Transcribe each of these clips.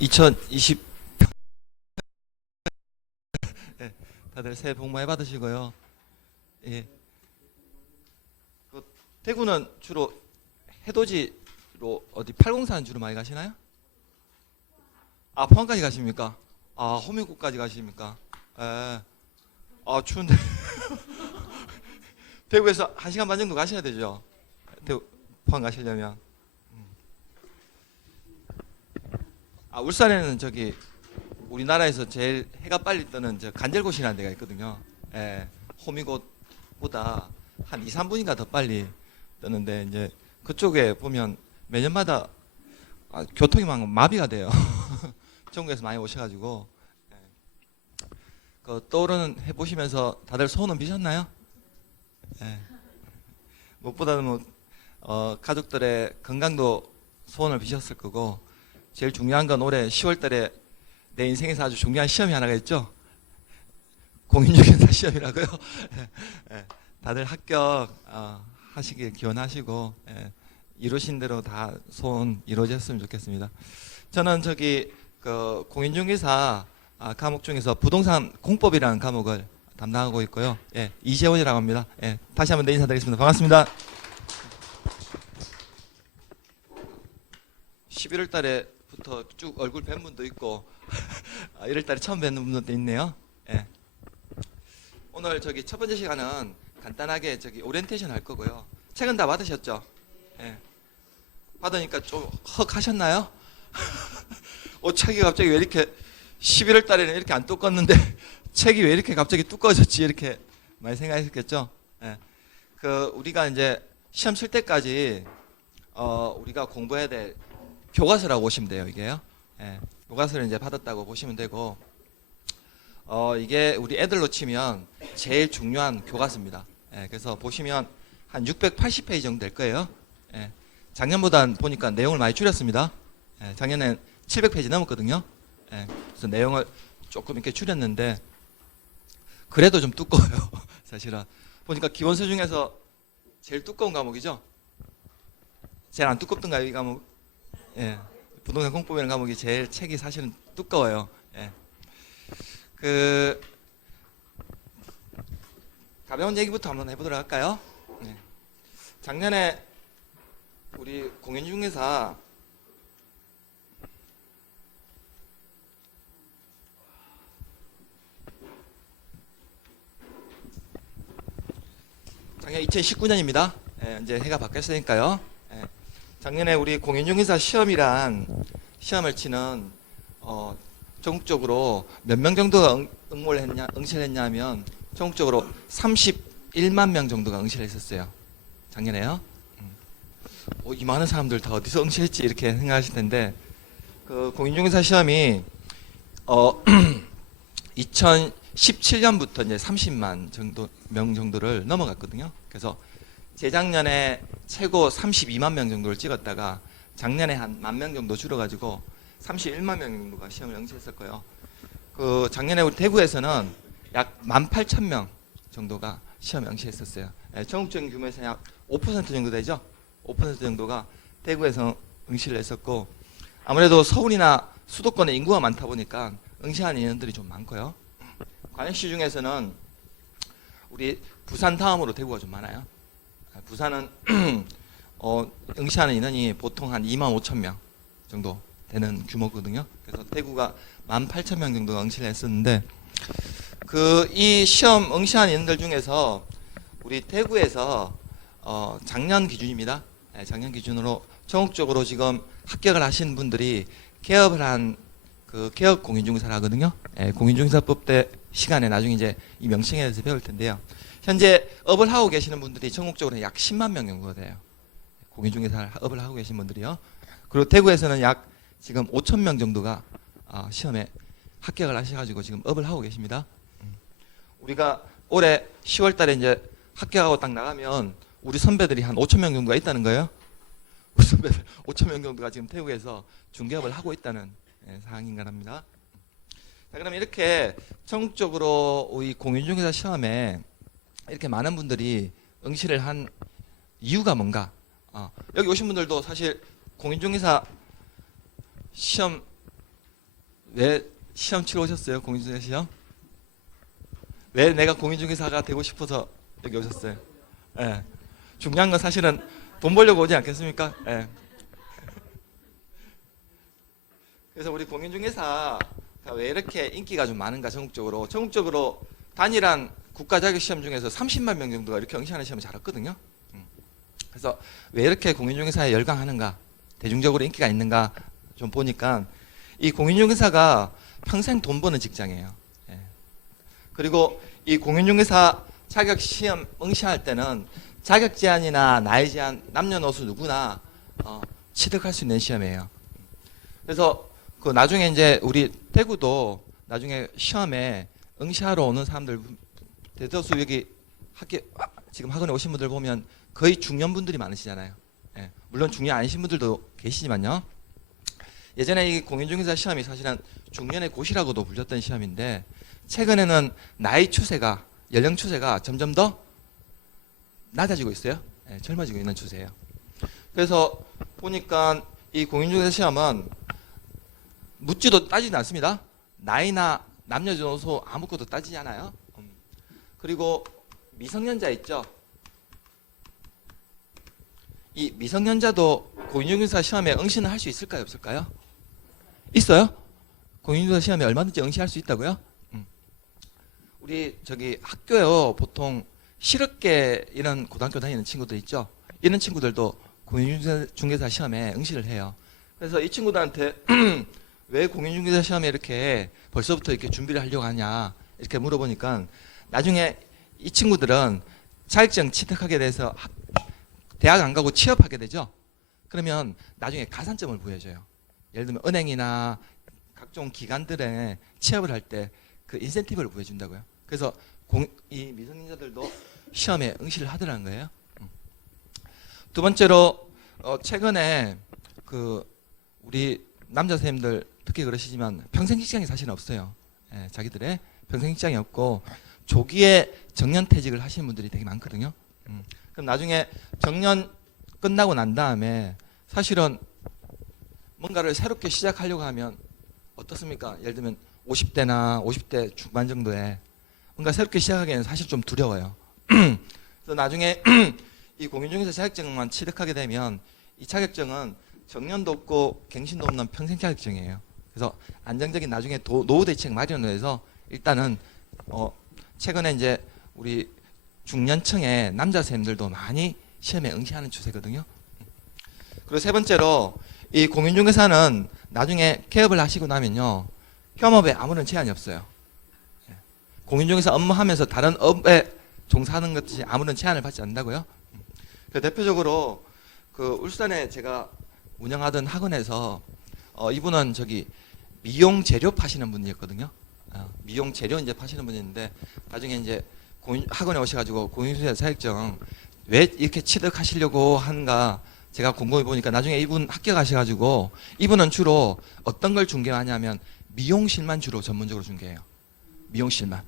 2020 네, 다들 새해 복 많이 받으시고요. 예. 그 대구는 주로 해돋이로 어디 팔공산 주로 많이 가시나요? 아, 포항까지 가십니까? 아, 호미곶까지 가십니까? 예. 아, 추운데. 대구에서 1시간 반 정도 가셔야 되죠. 대구, 포항 가시려면. 아, 울산에는 저기 우리나라에서 제일 해가 빨리 뜨는 저 간절곶이라는 데가 있거든요. 예, 호미곶보다 한 2, 3분인가 더 빨리 뜨는데 이제 그쪽에 보면 매년마다 교통이 막 마비가 돼요. 전국에서 많이 오셔가지고 예. 그 떠오르는 해 보시면서 다들 소원은 비셨나요? 예. 무엇보다는 가족들의 건강도 소원을 비셨을 거고 제일 중요한 건 올해 10월 달에 내 인생에서 아주 중요한 시험이 하나가 있죠. 공인중개사 시험이라고요. 예, 다들 합격 하시길 기원하시고 이루신 대로 다 소원 이루어졌으면 좋겠습니다. 저는 저기 그 공인중개사 과목 중에서 부동산 공법이라는 과목을 담당하고 있고요. 예, 이재원이라고 합니다. 예, 다시 한번 내 인사드리겠습니다. 반갑습니다. 11월 달에부터 쭉 얼굴 뵌 분도 있고 1월 달에 처음 뵙는 분들도 있네요. 예. 오늘 저기 첫 번째 시간은 간단하게 저기 오리엔테이션 할 거고요. 책은 다 받으셨죠? 예. 받으니까 좀 헉 하셨나요? 책이 갑자기 왜 이렇게 11월 달에는 이렇게 안 두껍는데 책이 왜 이렇게 갑자기 두꺼워졌지 이렇게 많이 생각하셨겠죠? 예. 그 우리가 이제 시험 칠 때까지 우리가 공부해야 될 교과서라고 보시면 돼요. 이게요. 예. 교과서를 이제 받았다고 보시면 되고 이게 우리 애들로 치면 제일 중요한 교과서입니다. 예. 그래서 보시면 한 680페이지 정도 될 거예요. 예. 작년보단 보니까 내용을 많이 줄였습니다. 예. 작년엔 700페이지 넘었거든요. 예. 그래서 내용을 조금 이렇게 줄였는데 그래도 좀 두꺼워요. 사실은 보니까 기본서 중에서 제일 두꺼운 과목이죠. 제일 안 두껍던가요, 이 과목? 예. 부동산 공법이라는 과목이 제일 책이 사실은 두꺼워요. 예. 그 가벼운 얘기부터 한번 해보도록 할까요? 예. 작년에 우리 공인중개사 작년 2019년입니다. 예, 이제 해가 바뀌었으니까요. 예. 작년에 우리 공인중개사 시험이란 시험을 치는 전국적으로 몇 명 정도가 응시를 했냐면 전국적으로 31만 명 정도가 응시를 했었어요. 작년에요. 이 많은 사람들 다 어디서 응시했지 이렇게 생각하실 텐데 그 공인중개사 시험이 2017년부터 이제 30만 명 정도를 넘어갔거든요. 그래서 재작년에 최고 32만 명 정도를 찍었다가 작년에 한 10,000명 정도 줄어가지고 31만 명 정도가 시험을 응시했었고요. 그 작년에 우리 대구에서는 약 18,000명 정도가 시험 응시했었어요. 전국적인 규모에서 약 5% 정도 되죠. 5% 정도가 대구에서 응시를 했었고 아무래도 서울이나 수도권에 인구가 많다 보니까 응시하는 인원들이 좀 많고요. 광역시 중에서는 우리 부산 다음으로 대구가 좀 많아요. 부산은 응시하는 인원이 보통 한 25,000명 정도 되는 규모거든요. 그래서 대구가 18,000명 정도가 응시를 했었는데 이 시험 응시하는 인원들 중에서 우리 대구에서 작년 기준입니다. 네, 작년 기준으로 전국적으로 지금 합격을 하신 분들이 개업을 한 그 개업 공인중개사를 하거든요. 네, 공인중개사법 때 시간에 나중에 이제 이 명칭에 대해서 배울 텐데요. 현재 업을 하고 계시는 분들이 전국적으로 약 10만 명 정도가 돼요. 공인중개사 업을 하고 계신 분들이요. 그리고 대구에서는 약 지금 5,000명 정도가 시험에 합격을 하셔가지고 지금 업을 하고 계십니다. 우리가 올해 10월 달에 이제 합격하고 딱 나가면 우리 선배들이 한 5,000명 정도가 있다는 거예요. 우리 선배들 5,000명 정도가 지금 대구에서 중개업을 하고 있다는 사항인가 합니다. 자, 그럼 이렇게 전국적으로 우리 공인중개사 시험에 이렇게 많은 분들이 응시를 한 이유가 뭔가? 여기 오신 분들도 사실 공인중개사 시험 왜 시험 치러 오셨어요? 공인중개사 시험? 왜 내가 공인중개사가 되고 싶어서 여기 오셨어요? 예. 중요한 건 사실은 돈 벌려고 오지 않겠습니까? 예. 그래서 우리 공인중개사가 왜 이렇게 인기가 좀 많은가 전국적으로. 전국적으로 단일한 국가자격시험 중에서 30만 명 정도가 이렇게 응시하는 시험을 잘 왔거든요. 그래서 왜 이렇게 공인중개사에 열광하는가, 대중적으로 인기가 있는가 좀 보니까 이 공인중개사가 평생 돈 버는 직장이에요. 예. 그리고 이 공인중개사 자격시험 응시할 때는 자격 제한이나 나이 제한, 남녀노소 누구나 취득할 수 있는 시험이에요. 그래서 그 나중에 이제 우리 대구도 나중에 시험에 응시하러 오는 사람들 대다수 여기 지금 학원에 오신 분들 보면 거의 중년분들이 많으시잖아요. 예. 물론 중년 아니신 분들도 계시지만요. 예전에 이 공인중개사 시험이 사실은 중년의 고시라고도 불렸던 시험인데 최근에는 나이 추세가, 연령 추세가 점점 더 낮아지고 있어요. 예, 젊어지고 있는 추세예요. 그래서 보니까 이 공인중개사 시험은 묻지도 따지지 않습니다. 나이나 남녀노소 아무것도 따지지 않아요. 그리고 미성년자 있죠. 이 미성년자도 공인중개사 시험에 응시는 할 수 있을까요? 없을까요? 있어요? 공인중개사 시험에 얼마든지 응시할 수 있다고요? 우리 저기 학교요 보통 실업계 이런 고등학교 다니는 친구들 있죠. 이런 친구들도 공인중개사 시험에 응시를 해요. 그래서 이 친구들한테 왜 공인중개사 시험에 이렇게 벌써부터 이렇게 준비를 하려고 하냐 이렇게 물어보니까 나중에 이 친구들은 자격증 취득하게 돼서 대학 안 가고 취업하게 되죠. 그러면 나중에 가산점을 부여해줘요. 예를 들면 은행이나 각종 기관들에 취업을 할 때 그 인센티브를 부여해준다고요. 그래서 이 미성년자들도 시험에 응시를 하더라는 거예요. 두 번째로 최근에 그 우리 남자 선생님들 특히 그러시지만 평생 직장이 사실은 없어요. 예, 자기들의 평생 직장이 없고 조기에 정년퇴직을 하시는 분들이 되게 많거든요. 그럼 나중에 정년 끝나고 난 다음에 사실은 뭔가를 새롭게 시작하려고 하면 어떻습니까? 예를 들면 50대나 50대 중반 정도에 뭔가 새롭게 시작하기에는 사실 좀 두려워요. 그래서 나중에 이 공인중개사 자격증만 취득하게 되면 이 자격증은 정년도 없고 갱신도 없는 평생 자격증이에요. 그래서 안정적인 나중에 노후 대책 마련을 해서 일단은 최근에 이제 우리 중년층의 남자 선생님들도 많이 시험에 응시하는 추세거든요. 그리고 세 번째로 이 공인중개사는 나중에 개업을 하시고 나면요 현업에 아무런 제한이 없어요. 공인중개사 업무하면서 다른 업에 종사하는 것이 아무런 제한을 받지 않는다고요. 대표적으로 그 울산에 제가 운영하던 학원에서 이분은 저기 미용 재료 파시는 분이었거든요. 미용 재료 이제 파시는 분인데 나중에 이제 학원에 오셔가지고 공인중개사 자격증 왜 이렇게 취득하시려고 하는가 제가 궁금해 보니까 나중에 이분 합격하셔가지고 이분은 주로 어떤 걸 중개하냐면 미용실만 주로 전문적으로 중개해요. 미용실만.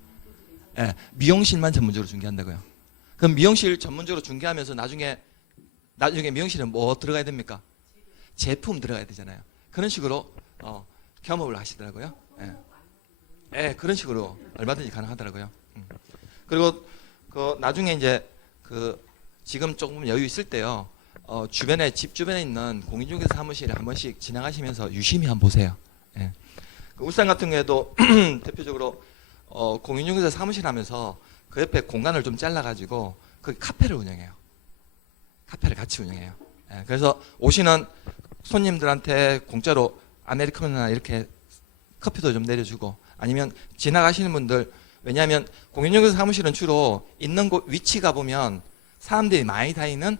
예, 미용실만 전문적으로 중개한다고요. 그럼 미용실 전문적으로 중개하면서 나중에 미용실에 뭐 들어가야 됩니까? 제품 들어가야 되잖아요. 그런 식으로 겸업을 하시더라고요. 예. 예, 그런 식으로 얼마든지 가능하더라고요. 그리고 그 나중에 이제 그 지금 조금 여유 있을 때요. 주변에 집 주변에 있는 공인중개사 사무실에 한 번씩 지나가시면서 유심히 한번 보세요. 예. 그 울산 같은 경우에도 대표적으로 공인중개사 사무실 하면서 그 옆에 공간을 좀 잘라가지고 그 카페를 운영해요. 카페를 같이 운영해요. 예. 그래서 오시는 손님들한테 공짜로 아메리카노나 이렇게 커피도 좀 내려주고 아니면 지나가시는 분들 왜냐하면 공인중개사 사무실은 주로 있는 곳 위치가 보면 사람들이 많이 다니는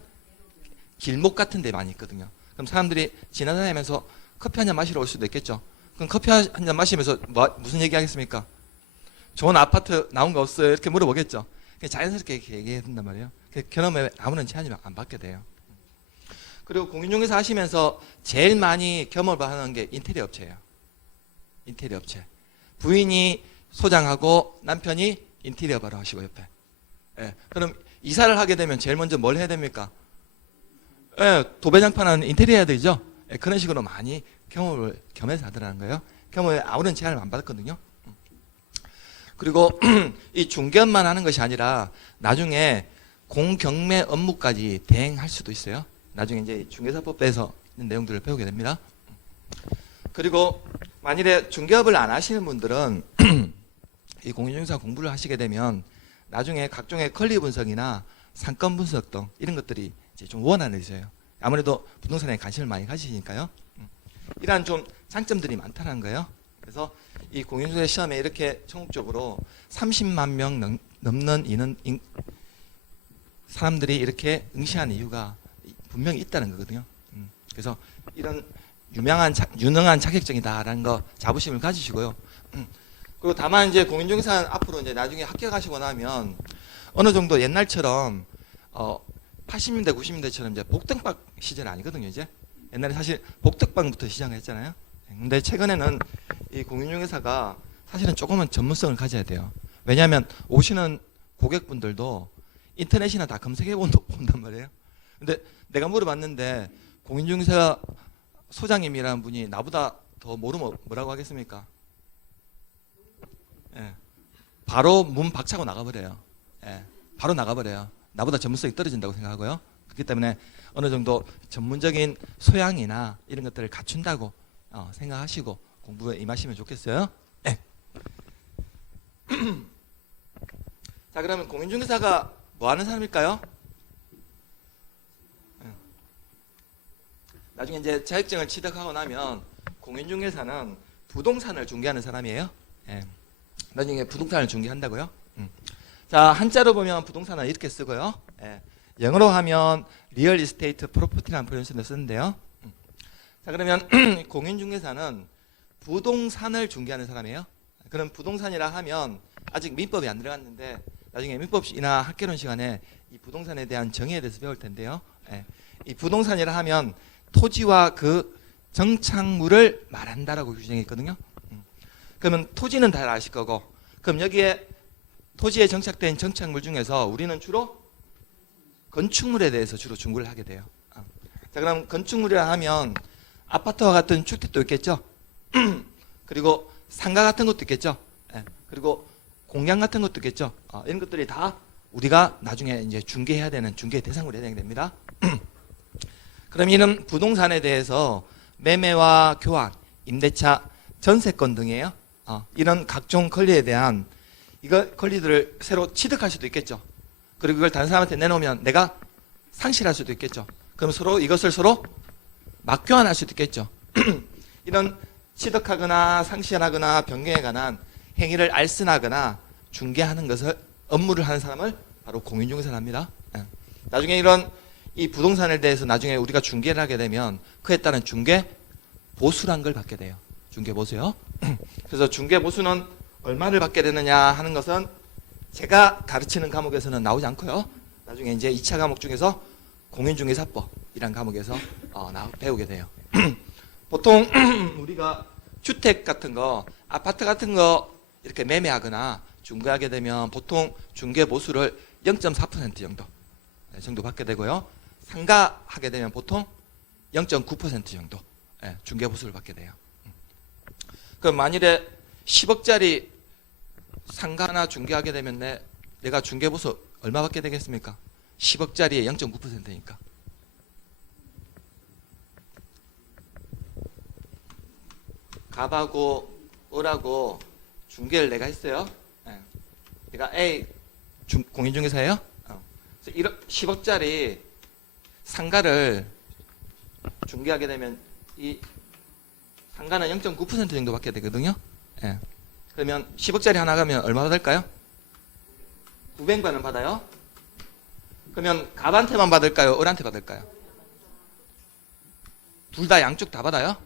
길목 같은 데 많이 있거든요. 그럼 사람들이 지나다니면서 커피 한 잔 마시러 올 수도 있겠죠. 그럼 커피 한 잔 마시면서 무슨 얘기 하겠습니까? 좋은 아파트 나온 거 없어요? 이렇게 물어보겠죠. 자연스럽게 이렇게 얘기해야 된단 말이에요. 경험에 아무런 제한이 안 받게 돼요. 그리고 공인중개사 하시면서 제일 많이 경험을 하는 게 인테리어 업체예요. 인테리어 업체. 부인이 소장하고 남편이 인테리어 바로 하시고 옆에. 예, 그럼 이사를 하게 되면 제일 먼저 뭘 해야 됩니까? 예, 도배장판은 인테리어 해야 되죠. 예, 그런 식으로 많이 경험을 겸해서 하더라는 거예요. 경우에 아무런 제한을 안 받았거든요. 그리고 이 중개업만 하는 것이 아니라 나중에 공경매 업무까지 대행할 수도 있어요. 나중에 이제 중개사법에서 있는 내용들을 배우게 됩니다. 그리고 만일에 중개업을 안 하시는 분들은 이 공인중개사 공부를 하시게 되면 나중에 각종의 권리 분석이나 상권 분석 등 이런 것들이 이제 좀 원활해져요. 아무래도 부동산에 관심을 많이 가지시니까요. 이러한 좀 장점들이 많다는 거예요. 그래서 이 공인중개사 시험에 이렇게 전국적으로 30만 명 넘는 사람들이 이렇게 응시하는 이유가 분명히 있다는 거거든요. 그래서 이런 유능한 자격증이다라는 거 자부심을 가지시고요. 그리고 다만 이제 공인중개사는 앞으로 이제 나중에 합격하시고 나면 어느 정도 옛날처럼 80년대 90년대처럼 이제 복덕방 시절 아니거든요. 이제 옛날에 사실 복덕방부터 시작을 했잖아요. 근데 최근에는 이 공인중개사가 사실은 조금은 전문성을 가져야 돼요. 왜냐하면 오시는 고객분들도 인터넷이나 다 검색해 본단 말이에요. 근데 내가 물어봤는데 공인중개사 소장님이라는 분이 나보다 더 모르면 뭐라고 하겠습니까? 예. 바로 문 박차고 나가버려요. 예. 바로 나가버려요. 나보다 전문성이 떨어진다고 생각하고요. 그렇기 때문에 어느 정도 전문적인 소양이나 이런 것들을 갖춘다고 생각하시고 공부에 임하시면 좋겠어요. 네. 자, 그러면 공인중개사가 뭐 하는 사람일까요? 나중에 이제 자격증을 취득하고 나면 공인중개사는 부동산을 중개하는 사람이에요. 예. 나중에 부동산을 중개한다고요. 자, 한자로 보면 부동산은 이렇게 쓰고요. 예. 영어로 하면 리얼 이스테이트 프로퍼티라는 표현을 쓰는데요. 자, 그러면 공인중개사는 부동산을 중개하는 사람이에요. 그럼 부동산이라 하면 아직 민법이 안 들어갔는데 나중에 민법이나 학개론 시간에 이 부동산에 대한 정의에 대해서 배울 텐데요. 예. 이 부동산이라 하면 토지와 그 정착물을 말한다라고 규정했거든요. 그러면 토지는 다 아실 거고, 그럼 여기에 토지에 정착된 정착물 중에서 우리는 주로 건축물에 대해서 주로 중개를 하게 돼요. 자, 그럼 건축물이라 하면 아파트와 같은 주택도 있겠죠. 그리고 상가 같은 것도 있겠죠. 예. 그리고 공장 같은 것도 있겠죠. 이런 것들이 다 우리가 나중에 이제 중개해야 되는 중개 대상으로 해당이 됩니다. 그럼 이런 부동산에 대해서 매매와 교환, 임대차, 전세권 등이에요. 이런 각종 권리에 대한 권리들을 새로 취득할 수도 있겠죠. 그리고 그걸 다른 사람한테 내놓으면 내가 상실할 수도 있겠죠. 그럼 이것을 서로 맞교환할 수도 있겠죠. 이런 취득하거나 상실하거나 변경에 관한 행위를 알선하거나 중개하는 것을 업무를 하는 사람을 바로 공인중개사를 합니다. 나중에 이 부동산에 대해서 나중에 우리가 중개를 하게 되면 그에 따른 중개 보수란 걸 받게 돼요. 중개 보수요. 그래서 중개 보수는 얼마를 받게 되느냐 하는 것은 제가 가르치는 과목에서는 나오지 않고요. 나중에 이제 2차 과목 중에서 공인중개사법이란 과목에서 배우게 돼요. 보통 우리가 주택 같은 거, 아파트 같은 거 이렇게 매매하거나 중개하게 되면 보통 중개 보수를 0.4% 정도 받게 되고요. 상가 하게 되면 보통 0.9% 정도 중개 보수를 받게 돼요. 그럼 만일에 10억짜리 상가나 중개하게 되면 내가 중개 보수 얼마 받게 되겠습니까? 10억짜리에 0.9%니까. 갑하고 을하고 중개를 내가 했어요. 내가 A 공인중개사예요. 10억짜리 상가를 중개하게 되면 이 상가는 0.9% 정도 받게 되거든요. 그러면 10억짜리 하나 가면 얼마 받을까요? 900만 원 받아요. 그러면 갑한테만 받을까요? 을한테 받을까요? 둘 다 양쪽 다 받아요?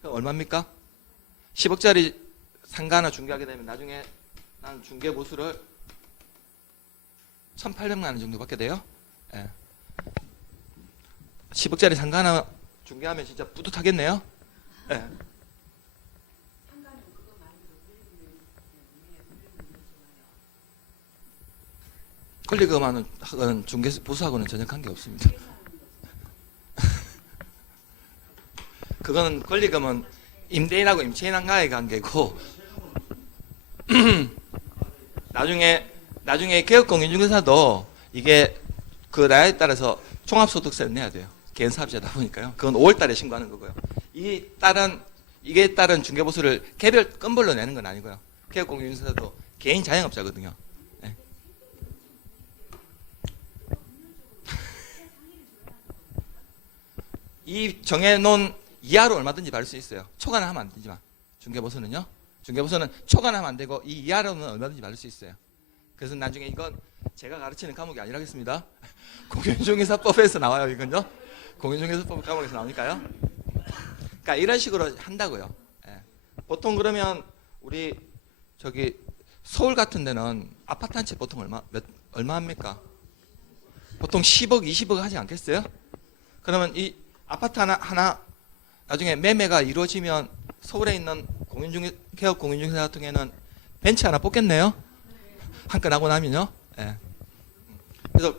그럼 얼마입니까? 10억짜리 상가 하나 중개하게 되면 나중에 난 중개 보수를 1,800만 원 정도 받게 돼요. 10억짜리 상가 하나 중개하면 진짜 뿌듯하겠네요. 권리금하고는 중개 보수하고는 전혀 관계 없습니다. 그거는 권리금은 임대인하고 임차인과의 관계고 나중에 개업공인중개사도 이게 그 나라에 따라서 종합소득세를 내야 돼요. 개인 사업자다 보니까요. 그건 5월달에 신고하는 거고요. 이게 따른 중개보수를 개별 건별로 내는 건 아니고요. 개업공인중개사도 개인 자영업자거든요. 네. 이 정해놓은 이하로 얼마든지 받을 수 있어요. 초과는 하면 안 되지만 중개보수는요. 중개보수는 초과는 하면 안 되고 이 이하로는 얼마든지 받을 수 있어요. 그래서 나중에 이건 제가 가르치는 과목이 아니라겠습니다. 공인중개사법에서 나와요. 이건요. 공인중개사법 과목에서 나오니까요. 그러니까 이런 식으로 한다고요. 예. 보통 그러면 우리 저기 서울 같은 데는 아파트 한 채 보통 얼마 합니까? 보통 10억, 20억 하지 않겠어요? 그러면 이 아파트 하나 나중에 매매가 이루어지면 서울에 있는 개업 공인중개사 같은 경우에는 벤치 하나 뽑겠네요. 한 건 하고 나면요. 예. 그래서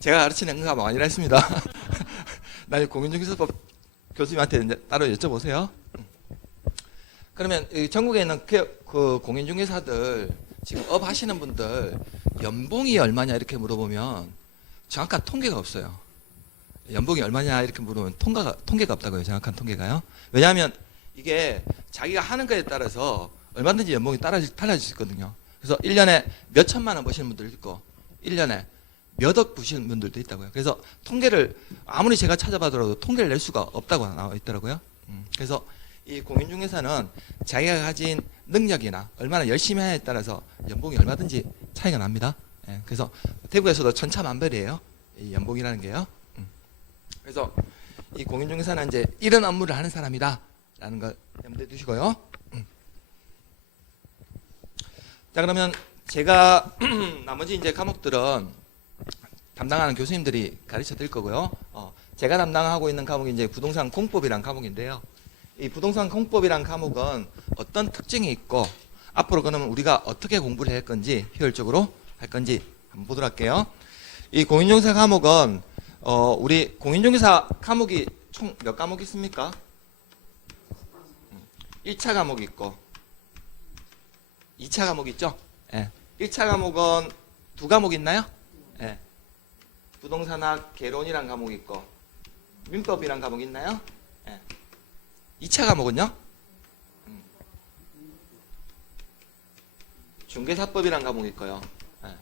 제가 가르치는 과목 아니라 했습니다. 나중에 공인중개사법 교수님한테 이제 따로 여쭤보세요. 그러면 전국에 있는 그 공인중개사들 지금 업 하시는 분들 연봉이 얼마냐 이렇게 물어보면 정확한 통계가 없어요. 연봉이 얼마냐 이렇게 물어보면 통계가 없다고요. 정확한 통계가요. 왜냐하면 이게 자기가 하는 거에 따라서 얼마든지 연봉이 달라질 수 있거든요. 그래서 1년에 몇 천만 원 버시는 분들도 있고 1년에 몇 억 버시는 분들도 있다고요. 그래서 통계를 아무리 제가 찾아봐더라도 통계를 낼 수가 없다고 나와 있더라고요. 그래서 이 공인중개사는 자기가 가진 능력이나 얼마나 열심히 하냐에 따라서 연봉이 얼마든지 차이가 납니다. 예, 그래서 대구에서도 천차만별이에요. 이 연봉이라는 게요. 그래서 이 공인중개사는 이제 이런 업무를 하는 사람이다라는 걸 염두에 두시고요. 자, 그러면 제가 나머지 이제 과목들은 담당하는 교수님들이 가르쳐 드릴 거고요. 제가 담당하고 있는 과목이 이제 부동산 공법이란 과목인데요. 이 부동산 공법이란 과목은 어떤 특징이 있고 앞으로 그러면 우리가 어떻게 공부를 할 건지 효율적으로 할 건지 한번 보도록 할게요. 이 공인중개사 과목은 우리 공인중개사 과목이 총 몇 과목이 있습니까? 1차 과목이 있고 2차 과목이 있죠? 예. 1차 과목은 두 과목 있나요? 예. 부동산학 개론이란 과목이 있고 민법이란 과목이 있나요? 예. 2차 과목은요? 중개사법이란 과목이 있고요. 예.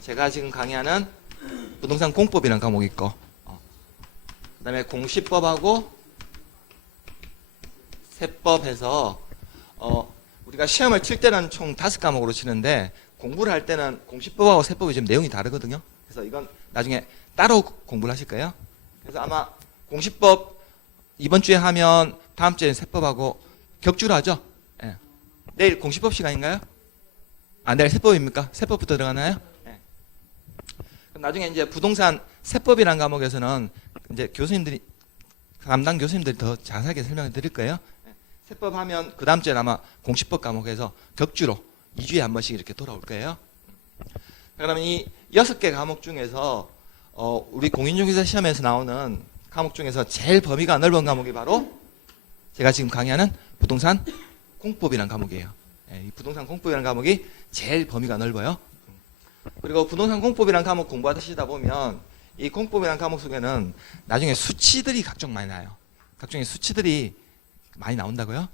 제가 지금 강의하는 부동산 공법이란 과목이 있고 그 다음에 공시법하고 세법해서 우리가 시험을 칠 때는 총 5과목으로 치는데 공부를 할 때는 공시법하고 세법이 좀 내용이 다르거든요. 그래서 이건 나중에 따로 공부를 하실 거예요. 그래서 아마 공시법 이번 주에 하면 다음 주에 세법하고 격주로 하죠. 예. 내일 공시법 시간인가요? 내일 세법입니까? 세법부터 들어가나요? 예. 그럼 나중에 이제 부동산 세법이라는 과목에서는 이제 담당 교수님들이 더 자세하게 설명을 드릴 거예요. 세법 하면 그 다음 주에 아마 공시법 과목에서 격주로 2주에 한 번씩 이렇게 돌아올 거예요. 그러면 이 6개 과목 중에서 우리 공인중개사 시험에서 나오는 과목 중에서 제일 범위가 넓은 과목이 바로 제가 지금 강의하는 부동산 공법이라는 과목이에요. 이 부동산 공법이라는 과목이 제일 범위가 넓어요. 그리고 부동산 공법이라는 과목 공부하시다 보면 이 공법이라는 과목 속에는 나중에 수치들이 각종 많이 나요. 각종의 수치들이 많이 나온다고요?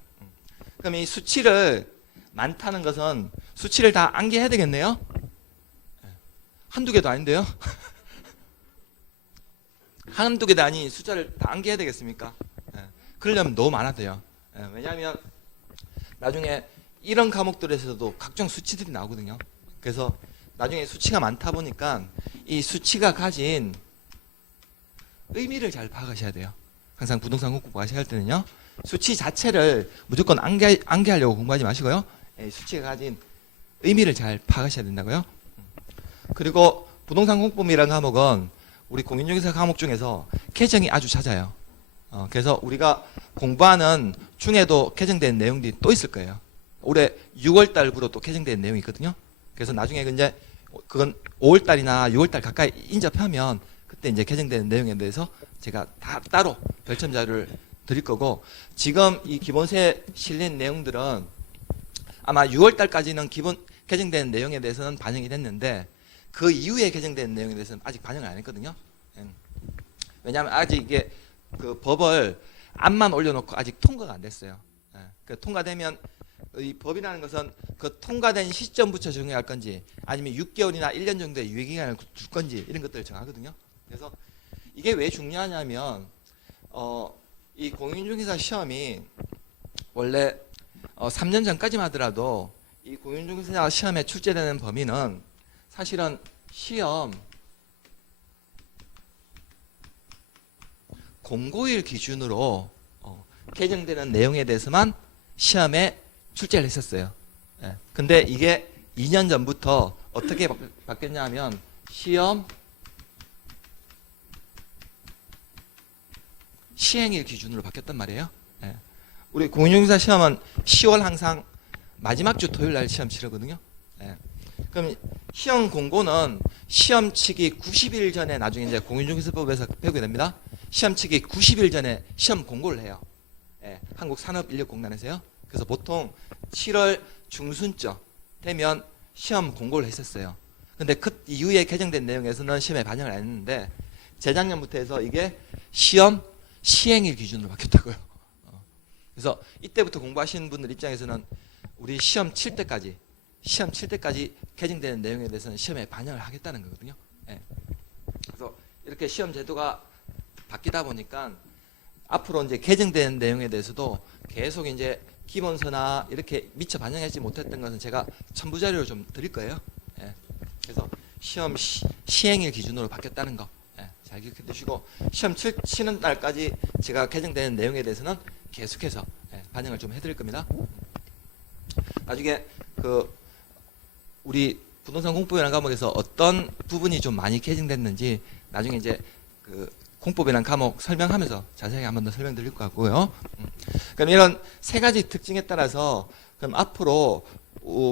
그럼 이 수치를 많다는 것은 수치를 다 암기해야 되겠네요? 한두 개도 아닌데요? 한두 개도 아닌 숫자를 다 암기해야 되겠습니까? 그러려면 너무 많아야 돼요. 왜냐하면 나중에 이런 과목들에서도 각종 수치들이 나오거든요. 그래서 나중에 수치가 많다 보니까 이 수치가 가진 의미를 잘 파악하셔야 돼요. 항상 부동산 공부 하실 때는요. 수치 자체를 무조건 암기하려고 공부하지 마시고요. 수치가 가진 의미를 잘 파악하셔야 된다고요. 그리고 부동산 공법이라는 과목은 우리 공인중개사 과목 중에서 개정이 아주 잦아요. 그래서 우리가 공부하는 중에도 개정된 내용들이 또 있을 거예요. 올해 6월 달부로 또 개정된 내용이 있거든요. 그래서 나중에 이제 그건 5월 달이나 6월 달 가까이 인접하면 그때 이제 개정된 내용에 대해서 제가 다 따로 별첨 자료를 드릴 거고, 지금 이 기본세 실린 내용들은 아마 6월 달까지는 기본 개정된 내용에 대해서는 반영이 됐는데, 그 이후에 개정된 내용에 대해서는 아직 반영을 안 했거든요. 왜냐하면 아직 이게 그 법을 안만 올려놓고 아직 통과가 안 됐어요. 통과되면 이 법이라는 것은 그 통과된 시점부터 적용할 건지 아니면 6개월이나 1년 정도의 유예기간을 줄 건지 이런 것들을 정하거든요. 그래서 이게 왜 중요하냐면 이 공인중개사 시험이 원래 3년 전까지만 하더라도 이 공인중개사 시험에 출제되는 범위는 사실은 시험 공고일 기준으로 개정되는 내용에 대해서만 시험에 출제를 했었어요. 근데 이게 2년 전부터 어떻게 바뀌었냐 하면 시험 시행일 기준으로 바뀌었단 말이에요. 우리 공인중개사 시험은 10월 항상 마지막 주 토요일 날 시험 치르거든요. 그럼 시험 공고는 시험 치기 90일 전에 나중에 이제 공인중개사법에서 배우게 됩니다. 시험 치기 90일 전에 시험 공고를 해요. 한국산업인력공단에서요. 그래서 보통 7월 중순쯤 되면 시험 공고를 했었어요. 근데 그 이후에 개정된 내용에서는 시험에 반영을 안 했는데 재작년부터 해서 이게 시험 시행일 기준으로 바뀌었다고요. 그래서 이때부터 공부하시는 분들 입장에서는 우리 시험 칠 때까지 개정되는 내용에 대해서는 시험에 반영을 하겠다는 거거든요. 그래서 이렇게 시험 제도가 바뀌다 보니까 앞으로 이제 개정되는 내용에 대해서도 계속 이제 기본서나 이렇게 미처 반영하지 못했던 것은 제가 첨부 자료를 좀 드릴 거예요. 그래서 시험 시행일 기준으로 바뀌었다는 거 잘 기억해 두시고 시험 치는 날까지 제가 개정되는 내용에 대해서는 계속해서 반영을 좀 해드릴 겁니다. 나중에 그 우리 부동산 공법이라는 과목에서 어떤 부분이 좀 많이 개정됐는지 나중에 이제 그 공법이라는 과목 설명하면서 자세하게 한 번 더 설명드릴 것 같고요. 그럼 이런 세 가지 특징에 따라서 그럼 앞으로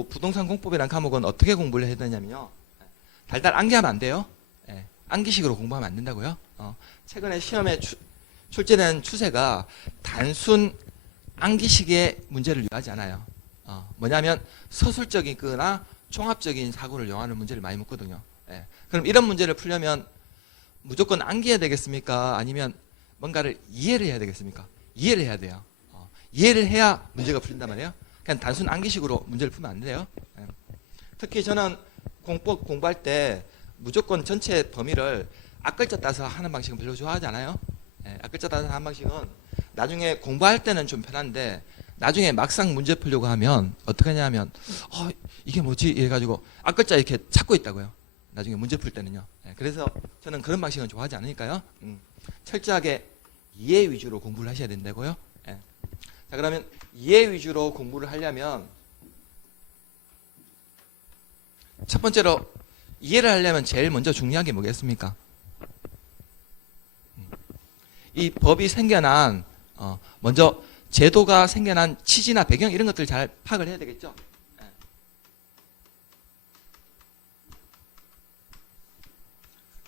부동산 공법이라는 과목은 어떻게 공부를 해야 되냐면요. 달달 암기하면 안 돼요. 암기식으로 공부하면 안 된다고요. 최근에 시험에 출제된 추세가 단순 암기식의 문제를 요하지 않아요. 뭐냐면 서술적이거나 종합적인 사고를 요하는 문제를 많이 묻거든요. 그럼 이런 문제를 풀려면 무조건 암기해야 되겠습니까? 아니면 뭔가를 이해를 해야 되겠습니까? 이해를 해야 돼요. 이해를 해야 문제가 풀린단 말이에요. 그냥 단순 암기식으로 문제를 풀면 안 돼요. 특히 저는 공법 공부할 때 무조건 전체 범위를 앞글자 따서 하는 방식은 별로 좋아하지 않아요. 앞글자 따서 하는 방식은 나중에 공부할 때는 좀 편한데 나중에 막상 문제 풀려고 하면 어떻게 하냐면 이게 뭐지? 이래가지고 앞글자 이렇게 찾고 있다고요. 나중에 문제 풀 때는요. 그래서 저는 그런 방식은 좋아하지 않으니까요. 철저하게 이해 위주로 공부를 하셔야 된다고요. 자, 그러면 이해 위주로 공부를 하려면 첫 번째로 이해를 하려면 제일 먼저 중요한 게 뭐겠습니까? 이 법이 생겨난 먼저 제도가 생겨난 취지나 배경 이런 것들 잘 파악을 해야 되겠죠.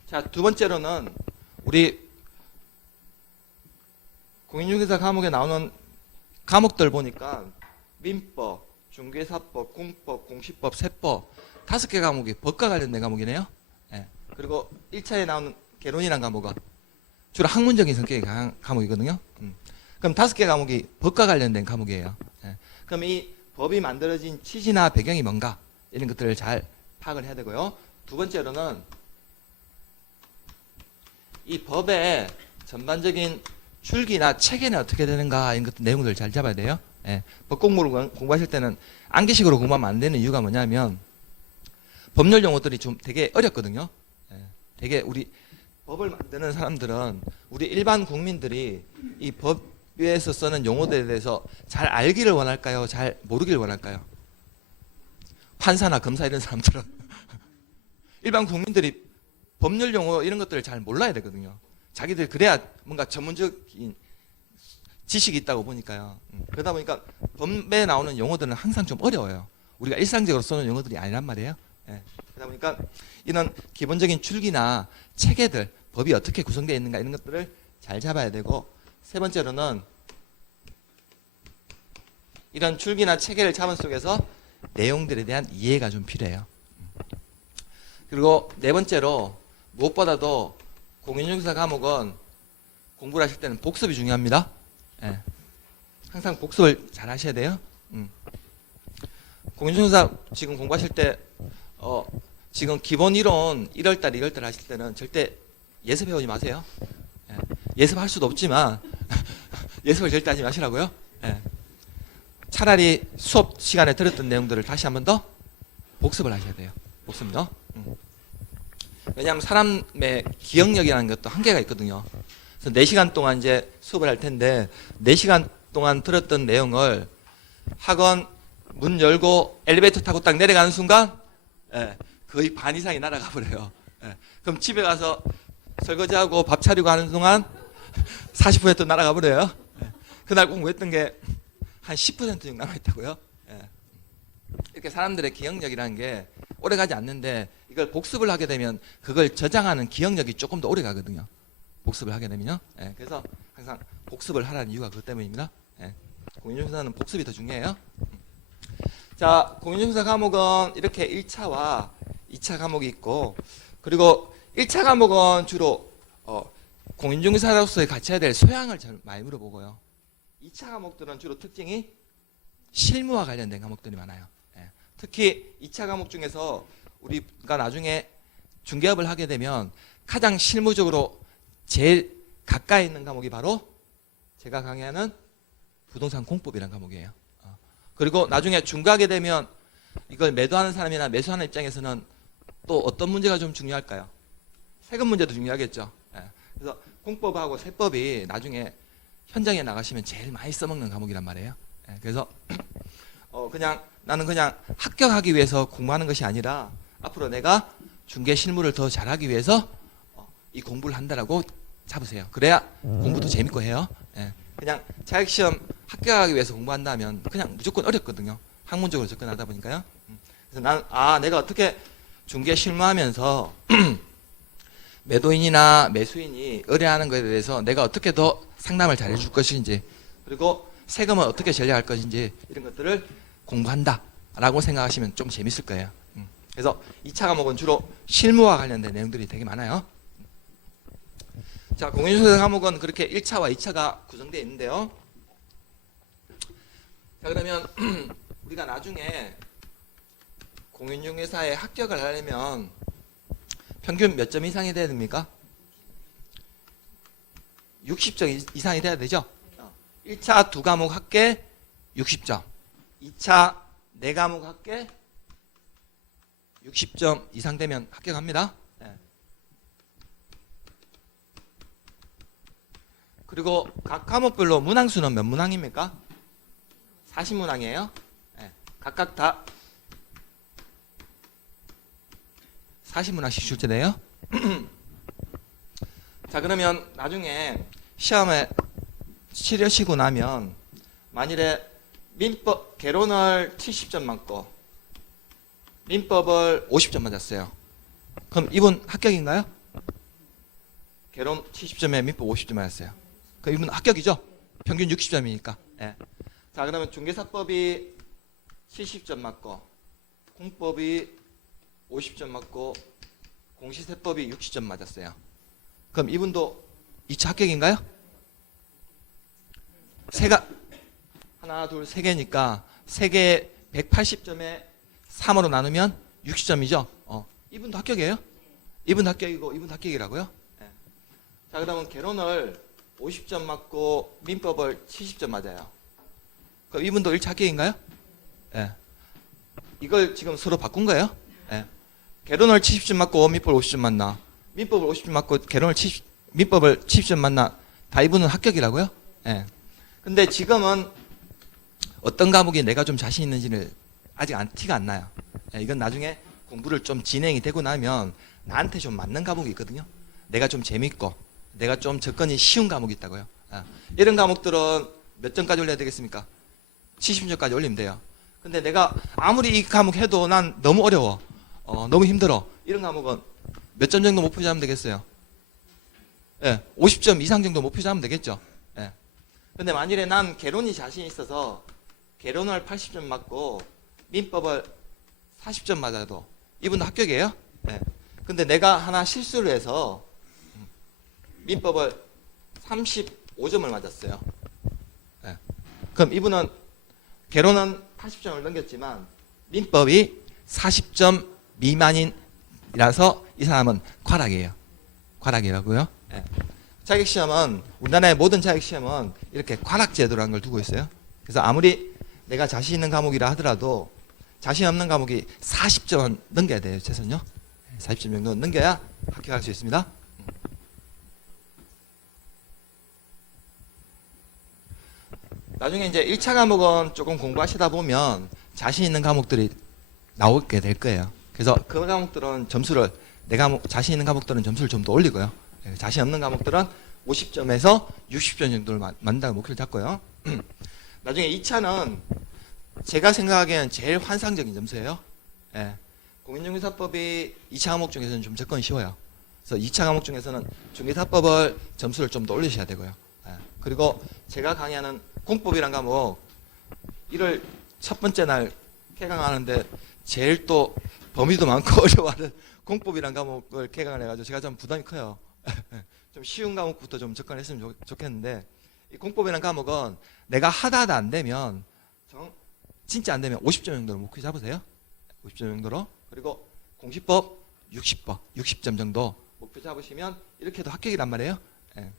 자, 두 번째로는 우리 공인중개사 과목에 나오는 과목들 보니까 민법, 중개사법, 공법, 공시법, 세법 5개 과목이 법과 관련된 과목이네요. 그리고 1차에 나오는 개론이라는 과목은 주로 학문적인 성격의 과목이거든요. 그럼 5개 과목이 법과 관련된 과목이에요. 그럼 이 법이 만들어진 취지나 배경이 뭔가 이런 것들을 잘 파악을 해야 되고요. 두 번째로는 이 법의 전반적인 줄기나 체계는 어떻게 되는가 이런 것들 내용들을 잘 잡아야 돼요. 법 공부를 공부하실 때는 암기식으로 공부하면 안 되는 이유가 뭐냐면 법률 용어들이 좀 되게 어렵거든요. 되게 우리 법을 만드는 사람들은 우리 일반 국민들이 이 법에서 쓰는 용어들에 대해서 잘 알기를 원할까요? 잘 모르기를 원할까요? 판사나 검사 이런 사람들은 일반 국민들이 법률 용어 이런 것들을 잘 몰라야 되거든요. 자기들 그래야 뭔가 전문적인 지식이 있다고 보니까요. 그러다 보니까 법에 나오는 용어들은 항상 좀 어려워요. 우리가 일상적으로 쓰는 용어들이 아니란 말이에요. 그러다 보니까 이런 기본적인 줄기나 체계들, 법이 어떻게 구성되어 있는가 이런 것들을 잘 잡아야 되고 세 번째로는 이런 줄기나 체계를 잡은 속에서 내용들에 대한 이해가 좀 필요해요. 그리고 네 번째로 무엇보다도 공인중개사 과목은 공부를 하실 때는 복습이 중요합니다. 예. 항상 복습을 잘 하셔야 돼요. 공인중개사 지금 공부하실 때 지금 기본 이론 1월달, 2월달 하실 때는 절대 예습 해오지 마세요. 예. 예습할 수도 없지만 예습을 절대 하지 마시라고요. 예. 차라리 수업 시간에 들었던 내용들을 다시 한 번 더 복습을 하셔야 돼요. 복습요. 왜냐하면 사람의 기억력이라는 것도 한계가 있거든요. 그래서 4시간 동안 이제 수업을 할 텐데 4시간 동안 들었던 내용을 학원 문 열고 엘리베이터 타고 딱 내려가는 순간 거의 반 이상이 날아가 버려요. 그럼 집에 가서 설거지하고 밥 차리고 하는 동안 40분에 또 날아가 버려요. 그날 공부했던 게 한 10% 정도 남아있다고요. 이렇게 사람들의 기억력이라는 게 오래가지 않는데 이걸 복습을 하게 되면 그걸 저장하는 기억력이 조금 더 오래 가거든요. 복습을 하게 되면요. 그래서 항상 복습을 하라는 이유가 그것 때문입니다. 공인중개사는 복습이 더 중요해요. 자, 공인중개사 과목은 이렇게 1차와 2차 과목이 있고, 그리고 1차 과목은 주로 공인중개사로서의 갖춰야 될 소양을 잘 많이 물어보고요. 2차 과목들은 주로 특징이 실무와 관련된 과목들이 많아요. 특히 2차 과목 중에서 우리가 나중에 중개업을 하게 되면 가장 실무적으로 제일 가까이 있는 과목이 바로 제가 강의하는 부동산 공법이라는 과목이에요. 그리고 나중에 중개하게 되면 이걸 매도하는 사람이나 매수하는 입장에서는 또 어떤 문제가 좀 중요할까요? 세금 문제도 중요하겠죠. 그래서 공법하고 세법이 나중에 현장에 나가시면 제일 많이 써먹는 과목이란 말이에요. 그래서 나는 그냥 합격하기 위해서 공부하는 것이 아니라 앞으로 내가 중개 실무를 더 잘하기 위해서 이 공부를 한다라고 잡으세요. 그래야 공부도 재밌고 해요. 그냥 자격시험 합격하기 위해서 공부한다면 그냥 무조건 어렵거든요. 학문적으로 접근하다 보니까요. 그래서 내가 어떻게 중개 실무하면서 매도인이나 매수인이 의뢰하는 것에 대해서 내가 어떻게 더 상담을 잘 해줄 것인지, 그리고 세금을 어떻게 전략할 것인지, 이런 것들을 공부한다 라고 생각하시면 좀 재밌을 거예요. 그래서 2차 과목은 주로 실무와 관련된 내용들이 되게 많아요. 자, 공인중개사 과목은 그렇게 1차와 2차가 구성되어 있는데요. 자, 그러면 우리가 나중에 공인중개사에 합격을 하려면 평균 몇 점 이상이 돼야 됩니까? 60점 이상이 돼야 되죠? 1차 2과목 합계 60점, 2차 4과목 합계 60점 이상 되면 합격합니다. 그리고 각 과목별로 문항수는 몇 문항입니까? 40문항이에요. 각각 다 40문항씩 출제돼요. 자, 그러면 나중에 시험에 치르시고 나면 만일에 민법 개론을 70점 맞고 민법을 50점 맞았어요. 그럼 이분 합격인가요? 개론 70점에 민법 50점 맞았어요. 그럼 이분 합격이죠? 평균 60점이니까. 자, 그러면 중개사법이 70점 맞고 공법이 50점 맞고 공시세법이 60점 맞았어요. 그럼 이분도 2차 합격인가요? 하나, 둘, 세 개니까 세 개 180점에 3으로 나누면 60점이죠. 이분도 합격이에요? 이분도 합격이고 이분도 합격이라고요? 자, 그러면 개론을 50점 맞고 민법을 70점 맞아요. 그럼 이분도 1차 합격인가요? 이걸 지금 서로 바꾼 거예요? 개론을 70점 맞고 민법을 50점 맞나? 민법을 50점 맞고 민법을 70점 맞나? 다 이분은 합격이라고요? 근데 지금은 어떤 과목이 내가 좀 자신 있는지를 아직 티가 안 나요. 이건 나중에 공부를 좀 진행이 되고 나면 나한테 좀 맞는 과목이 있거든요. 내가 좀 재밌고 내가 좀 접근이 쉬운 과목이 있다고요. 이런 과목들은 몇 점까지 올려야 되겠습니까? 70점까지 올리면 돼요. 근데 내가 아무리 이 과목 해도 난 너무 어려워. 너무 힘들어. 이런 과목은 몇 점 정도 목표 잡으면 되겠어요? 50점 이상 정도 목표 잡으면 되겠죠? 근데 만일에 난 개론이 자신 있어서 개론을 80점 맞고 민법을 40점 맞아도 이분도 합격이에요. 네. 근데 내가 하나 실수를 해서 민법을 35점을 맞았어요. 네. 그럼 이분은 개론은 80점을 넘겼지만 민법이 40점 미만이라서 이 사람은 과락이에요. 과락이라고요. 네. 자격시험은 우리나라의 모든 자격시험은 이렇게 과락제도라는 걸 두고 있어요. 그래서 아무리 내가 자신 있는 과목이라 하더라도 자신 없는 과목이 40점 넘겨야 돼요. 최소는요. 40점 정도 넘겨야 합격할 수 있습니다. 나중에 이제 1차 과목은 조금 공부하시다 보면 자신 있는 과목들이 나오게 될 거예요. 그래서 그 과목들은 점수를 자신 있는 과목들은 점수를 좀 더 올리고요. 자신 없는 과목들은 50점에서 60점 정도를 만든다고 목표를 잡고요. 나중에 2차는 제가 생각하기에는 제일 환상적인 점수예요. 예. 공인중개사법이 2차 과목 중에서는 좀 접근이 쉬워요. 그래서 2차 과목 중에서는 중개사법을 점수를 좀 더 올리셔야 되고요. 예. 그리고 제가 강의하는 공법이란 과목 1월 첫 번째 날 개강하는데 제일 또 범위도 많고 어려워하는 공법이란 과목을 개강을 해가지고 제가 좀 부담이 커요. 좀 쉬운 과목부터 좀 접근했으면 좋겠는데 이 공법이란 과목은 내가 하다 안 되면 진짜 안 되면 50점 정도로 목표 잡으세요. 50점 정도로. 그리고 공시법 60점 정도 목표 잡으시면 이렇게 해도 합격이란 말이에요. 예.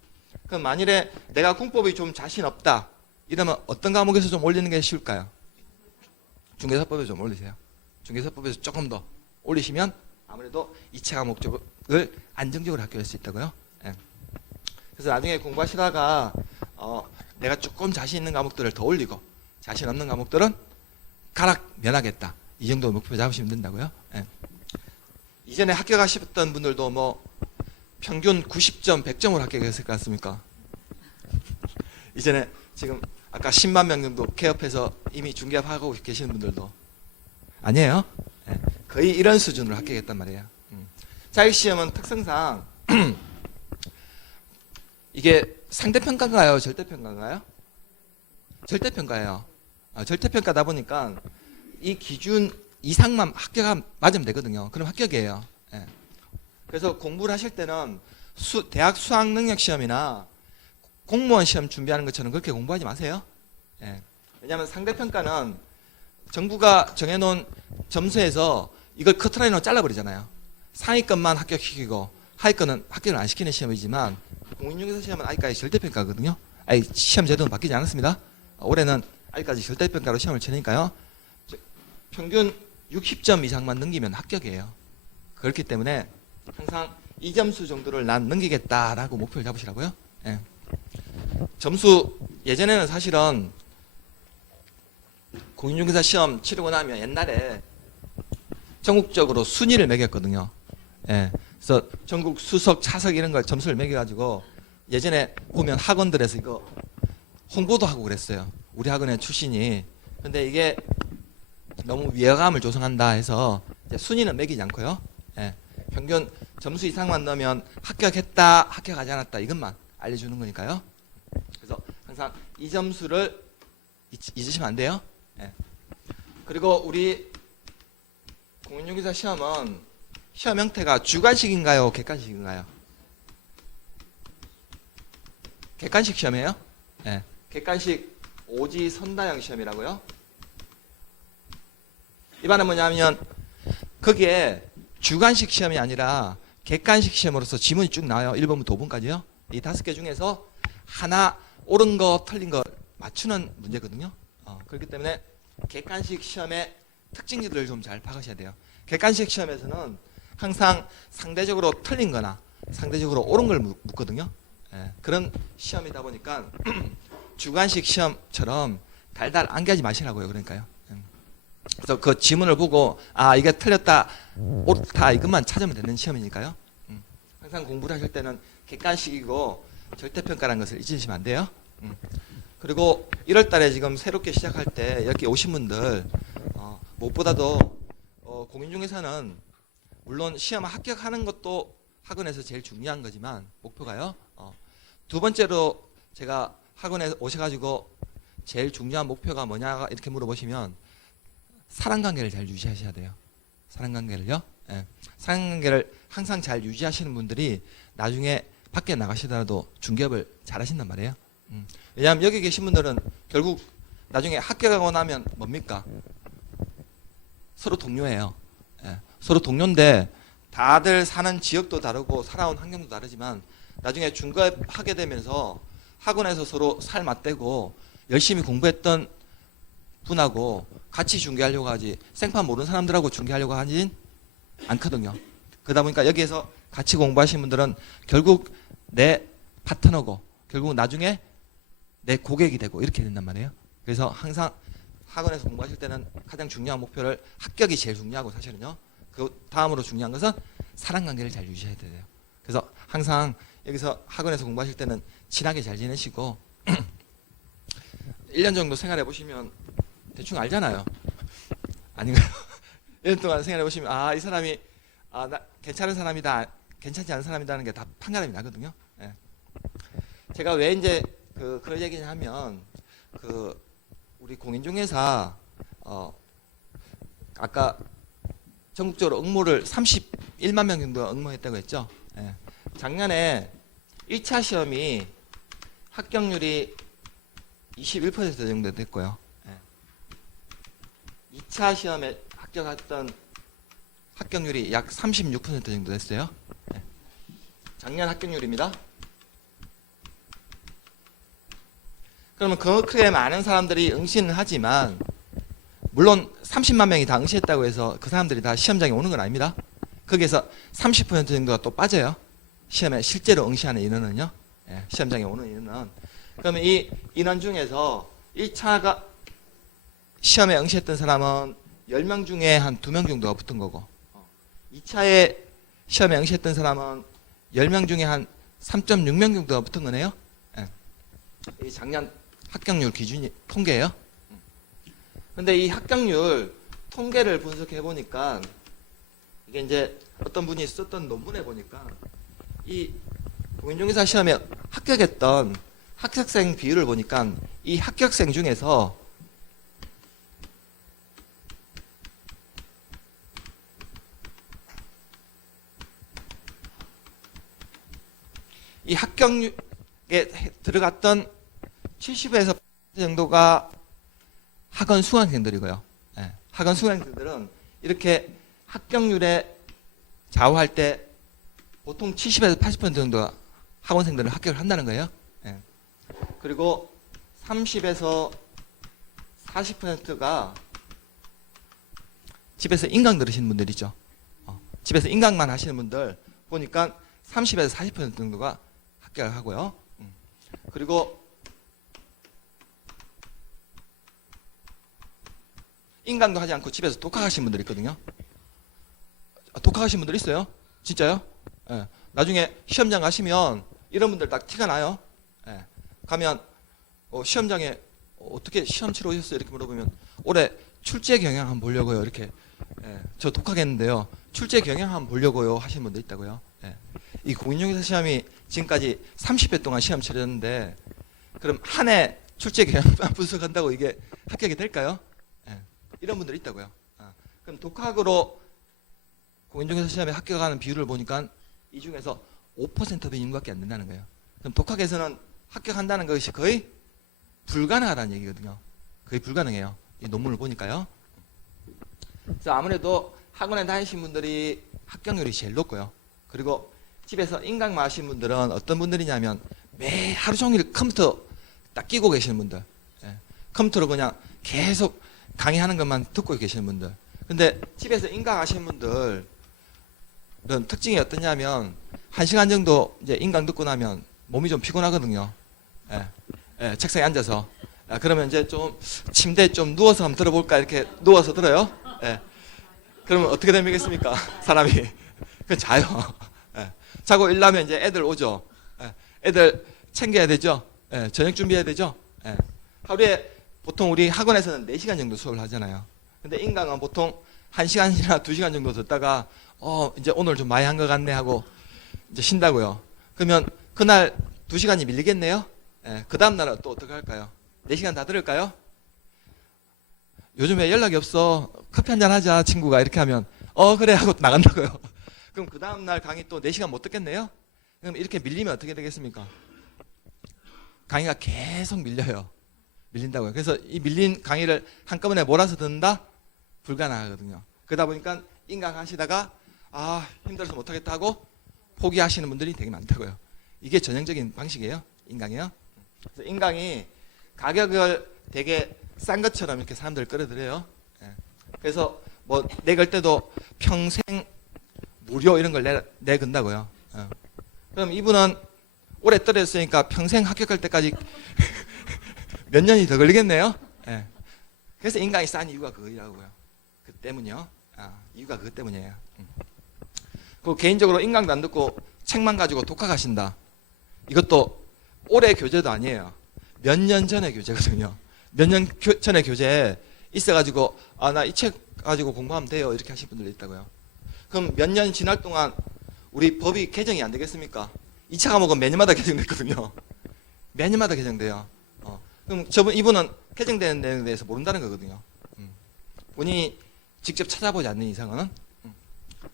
그럼 만일에 내가 공법이 좀 자신 없다 이러면 어떤 과목에서 좀 올리는 게 쉬울까요? 중개사법에서 좀 올리세요. 중개사법에서 조금 더 올리시면 아무래도 2차 과목 쪽을 안정적으로 합격할 수 있다고요. 예. 그래서 나중에 공부하시다가 내가 조금 자신 있는 과목들을 더 올리고 자신 없는 과목들은 가락 면하겠다. 이 정도 목표 잡으시면 된다고요. 예. 이전에 합격하셨던 분들도 뭐 평균 90점, 100점으로 합격했을 것 같습니까? 이전에 지금 아까 10만 명 정도 개업해서 이미 중개업하고 계시는 분들도 아니에요. 예. 거의 이런 수준으로 합격했단 말이에요. 자격시험은 특성상 이게 상대평가인가요? 절대평가인가요? 절대평가예요. 절대평가다 보니까 이 기준 이상만 맞으면 되거든요. 그럼 합격이에요. 예. 그래서 공부를 하실 때는 대학 수학능력시험이나 공무원 시험 준비하는 것처럼 그렇게 공부하지 마세요. 예. 왜냐하면 상대평가는 정부가 정해놓은 점수에서 이걸 커트라인으로 잘라버리잖아요. 상위권만 합격시키고 하위권은 합격을 안 시키는 시험이지만 공인중개사 시험은 아직까지 절대평가거든요. 시험 제도는 바뀌지 않았습니다. 올해는 아직까지 절대평가로 시험을 치니까요. 평균 60점 이상만 넘기면 합격이에요. 그렇기 때문에 항상 이 점수 정도를 난 넘기겠다라고 목표를 잡으시라고요. 예. 점수 예전에는 사실은 공인중개사 시험 치르고 나면 옛날에 전국적으로 순위를 매겼거든요. 예. 그래서 전국 수석, 차석 이런 걸 점수를 매겨가지고 예전에 보면 학원들에서 이거 홍보도 하고 그랬어요. 우리 학원의 출신이. 근데 이게 너무 위화감을 조성한다 해서 이제 순위는 매기지 않고요. 예. 평균 점수 이상만 넣으면 합격했다, 합격하지 않았다 이것만 알려주는 거니까요. 그래서 항상 이 점수를 잊으시면 안 돼요. 예. 그리고 우리 공인중개사 시험은 시험 형태가 주관식인가요? 객관식인가요? 객관식 시험이에요? 예. 객관식 오지 선다형 시험이라고요. 이 말은 뭐냐면 거기에 주관식 시험이 아니라 객관식 시험으로서 지문이 쭉 나와요. 1번부터 5번까지요. 이 5개 중에서 하나 옳은 거 틀린 거 맞추는 문제거든요. 그렇기 때문에 객관식 시험의 특징들을 좀 잘 파악하셔야 돼요. 객관식 시험에서는 항상 상대적으로 틀린 거나 상대적으로 옳은 걸 묻거든요. 예, 그런 시험이다 보니까 주관식 시험처럼 달달 안개하지 마시라고요. 그러니까요. 그래서 그 지문을 보고 이게 틀렸다 옳다 이것만 찾으면 되는 시험이니까요. 항상 공부를 하실 때는 객관식이고 절대평가라는 것을 잊으시면 안 돼요. 그리고 1월 달에 지금 새롭게 시작할 때 여기 오신 분들 무엇보다도 공인중개사는 물론 시험 합격하는 것도 학원에서 제일 중요한 거지만 목표가요. 두 번째로 제가 학원에 오셔가지고 제일 중요한 목표가 뭐냐 이렇게 물어보시면 사람관계를 잘 유지하셔야 돼요. 사람관계를요. 예. 사람관계를 항상 잘 유지하시는 분들이 나중에 밖에 나가시더라도 중개업을 잘 하신단 말이에요. 왜냐하면 여기 계신 분들은 결국 나중에 합격하고 나면 뭡니까? 서로 동료예요. 예. 서로 동료인데 다들 사는 지역도 다르고 살아온 환경도 다르지만 나중에 중개업 하게 되면서 학원에서 서로 살 맞대고 열심히 공부했던 분하고 같이 중개하려고 하지 생판 모르는 사람들하고 중개하려고 하진 않거든요. 그러다 보니까 여기에서 같이 공부하신 분들은 결국 내 파트너고 결국 나중에 내 고객이 되고 이렇게 된단 말이에요. 그래서 항상 학원에서 공부하실 때는 가장 중요한 목표를 합격이 제일 중요하고 사실은요. 그 다음으로 중요한 것은 사람관계를 잘 유지해야 돼요. 그래서 항상 여기서 학원에서 공부하실 때는 친하게 잘 지내시고 1년 정도 생활해 보시면 대충 알잖아요. 아닌가요? 1년 동안 생활해 보시면 아, 이 사람이 나 괜찮은 사람이다, 괜찮지 않은 사람이다는 게 다 판가름이 나거든요. 예. 제가 왜 이제 그런 얘기를 하면 우리 공인중개사 아까 전국적으로 응모를 31만 명 정도 응모했다고 했죠. 예. 작년에 1차 시험이 합격률이 21% 정도 됐고요. 예. 2차 시험에 합격했던 합격률이 약 36% 정도 됐어요. 예. 작년 합격률입니다. 그러면 그렇게 많은 사람들이 응시는 하지만 물론 30만 명이 다 응시했다고 해서 그 사람들이 다 시험장에 오는 건 아닙니다. 거기에서 30% 정도가 또 빠져요. 시험에 실제로 응시하는 인원은요. 예, 시험장에 오는 인원은. 그러면 이 인원 중에서 1차가 시험에 응시했던 사람은 10명 중에 한 2명 정도가 붙은 거고 2차에 시험에 응시했던 사람은 10명 중에 한 3.6명 정도가 붙은 거네요. 예. 이 작년 합격률 기준이 통계예요. 근데 이 합격률 통계를 분석해 보니까 이게 이제 어떤 분이 썼던 논문에 보니까 이 공인중개사 시험에 합격했던 합격생 비율을 보니까 이 합격생 중에서 이 합격률에 들어갔던 70에서 80% 정도가 학원 수강생들이고요. 예, 학원 수강생들은 이렇게 합격률에 좌우할 때 보통 70에서 80% 정도가 학원생들은 합격을 한다는 거예요. 예. 그리고 30에서 40%가 집에서 인강 들으시는 분들이죠. 집에서 인강만 하시는 분들 보니까 30에서 40% 정도가 합격을 하고요. 그리고 인강도 하지 않고 집에서 독학하시는 분들 있거든요. 독학하시는 분들 있어요? 진짜요? 예. 나중에 시험장 가시면 이런 분들 딱 티가 나요. 예. 가면 시험장에 어떻게 시험 치러 오셨어요? 이렇게 물어보면 올해 출제 경향 한번 보려고요. 이렇게 예. 저 독학했는데요. 출제 경향 한번 보려고요 하시는 분도 있다고요. 예. 이 공인중개사 시험이 지금까지 30회 동안 시험 치렀는데 그럼 한 해 출제 경향만 분석한다고 이게 합격이 될까요? 예. 이런 분들이 있다고요. 그럼 독학으로 공인중개사 시험에 합격하는 비율을 보니까 이 중에서 5%의 인구밖에 안 된다는 거예요. 그럼 독학에서는 합격한다는 것이 거의 불가능하다는 얘기거든요. 거의 불가능해요. 이 논문을 보니까요. 그래서 아무래도 학원에 다니신 분들이 합격률이 제일 높고요. 그리고 집에서 인강만 하신 분들은 어떤 분들이냐면 매 하루 종일 컴퓨터 딱 끼고 계시는 분들. 예. 컴퓨터로 그냥 계속 강의하는 것만 듣고 계시는 분들. 근데 집에서 인강 하시는 분들은 특징이 어떠냐면 1시간 정도 이제 인강 듣고 나면 몸이 좀 피곤하거든요. 예. 예, 책상에 앉아서. 그러면 이제 좀 침대에 좀 누워서 한번 들어볼까 이렇게 누워서 들어요. 예. 그러면 어떻게 되겠습니까? 사람이. 그 자요. 예. 자고 일나면 이제 애들 오죠. 예. 애들 챙겨야 되죠. 예. 저녁 준비해야 되죠. 예. 하루에 보통 우리 학원에서는 4시간 정도 수업을 하잖아요. 근데 인강은 보통 1시간이나 2시간 정도 듣다가 이제 오늘 좀 많이 한 것 같네 하고 이제 쉰다고요. 그러면 그날 2시간이 밀리겠네요. 예. 그 다음 날은 또 어떻게 할까요? 4시간 다 들을까요? 요즘에 연락이 없어. 커피 한잔 하자 친구가 이렇게 하면 그래 하고 나간다고요. 그럼 그 다음날 강의 또 4시간 못 듣겠네요? 그럼 이렇게 밀리면 어떻게 되겠습니까? 강의가 계속 밀려요. 밀린다고요. 그래서 이 밀린 강의를 한꺼번에 몰아서 듣는다? 불가능하거든요. 그러다 보니까 인강 하시다가 힘들어서 못하겠다 하고 포기하시는 분들이 되게 많다고요. 이게 전형적인 방식이에요. 인강이요. 그래서 인강이 가격을 되게 싼 것처럼 이렇게 사람들을 끌어들여요. 예. 그래서 뭐 내걸 때도 평생 무료 이런 걸 내건다고요. 예. 그럼 이분은 오래 떨어졌으니까 평생 합격할 때까지 몇 년이 더 걸리겠네요. 예. 그래서 인강이 싼 이유가 그거라고요. 그 때문이요. 이유가 그것 때문이에요. 그 개인적으로 인강도 안 듣고 책만 가지고 독학하신다. 이것도 올해 교재도 아니에요. 몇 년 전의 교재거든요. 몇 년 전의 교재에 있어가지고 나 이 책 가지고 공부하면 돼요. 이렇게 하실 분들도 있다고요. 그럼 몇 년 지날 동안 우리 법이 개정이 안 되겠습니까? 2차 과목은 매년마다 개정됐거든요. 매년마다 개정돼요. 그럼 이분은 개정되는 내용에 대해서 모른다는 거거든요. 본인이 직접 찾아보지 않는 이상은.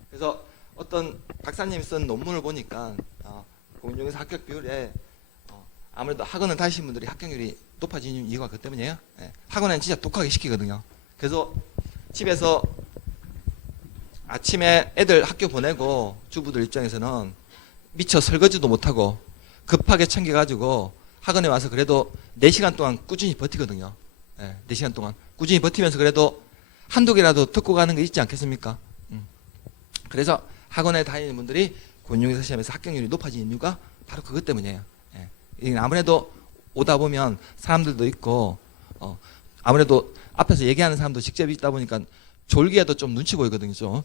그래서 어떤 박사님이 쓴 논문을 보니까 공인중개사 합격 비율에 아무래도 학원을 다니신 분들이 합격률이 높아지는 이유가 그것 때문이에요. 예. 학원은 진짜 독하게 시키거든요. 그래서 집에서 아침에 애들 학교 보내고 주부들 입장에서는 미처 설거지도 못하고 급하게 챙겨가지고 학원에 와서 그래도 4시간 동안 꾸준히 버티거든요. 예, 4시간 동안 꾸준히 버티면서 그래도 한두 개라도 듣고 가는 게 있지 않겠습니까? 그래서 학원에 다니는 분들이 공인중개사 시험에서 합격률이 높아지는 이유가 바로 그것 때문이에요. 예. 아무래도 오다 보면 사람들도 있고 아무래도 앞에서 얘기하는 사람도 직접 있다 보니까 졸기에도 좀 눈치 보이거든요. 좀.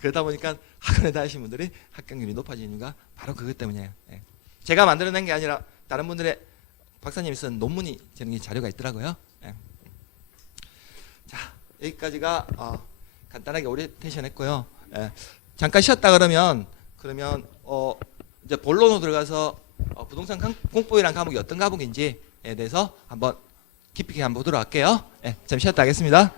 그러다 보니까 학원에 다니시는 분들이 합격률이 높아지는 이유가 바로 그것 때문이에요. 예. 제가 만들어낸 게 아니라 다른 분들의 박사님이 쓴 논문이 저는 자료가 있더라고요. 예. 자, 여기까지가 간단하게 오리엔테이션 했고요. 예. 잠깐 쉬었다 그러면 이제 본론으로 들어가서 부동산 공법이라는 과목이 어떤 과목인지에 대해서 한번 깊이 한번 보도록 할게요. 예, 잠시 쉬었다 하겠습니다.